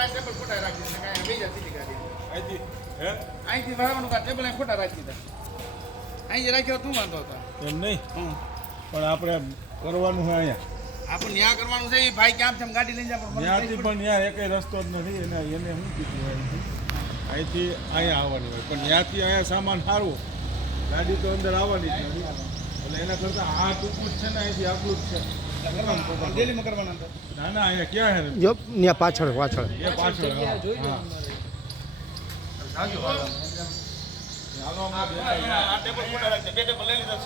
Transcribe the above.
આ ટેબલ ખોટા રાખી દીધા કાંઈ લઈ જતી હતી ગાડી અહીંથી હે અહીંથી ભરાવાનું કા ટેબલ અહીં ખોટા રાખી દીધા અહીં રાખ્યો તું વાંધો હતા એમ નહીં હમ પણ આપણે કરવાનું છે અહીંયા આપણે ન્યા કરવાનું છે એ ભાઈ ક્યાં તેમ ગાડી લઈ જાય પણ ત્યાંથી પણ ત્યાં એકેય રસ્તો જ નથી એને શું કીધું અહીંથી અહીંયા આવવાની હોય પણ ત્યાંથી અહીંયા સામાન સારું ગાડી તો અંદર આવવાની જ નથી એટલે એના કરતાં આ ટૂંકું જ છે ને અહીંથી આટલું જ છે ડેલીમાં કરવાના હતા ના ના અહીંયા ક્યાં છે જો ત્યાં પાછળ એ પાછળ હા આ ટેબલ ખોટા રાખી બે ટેબલ લઈ લીધા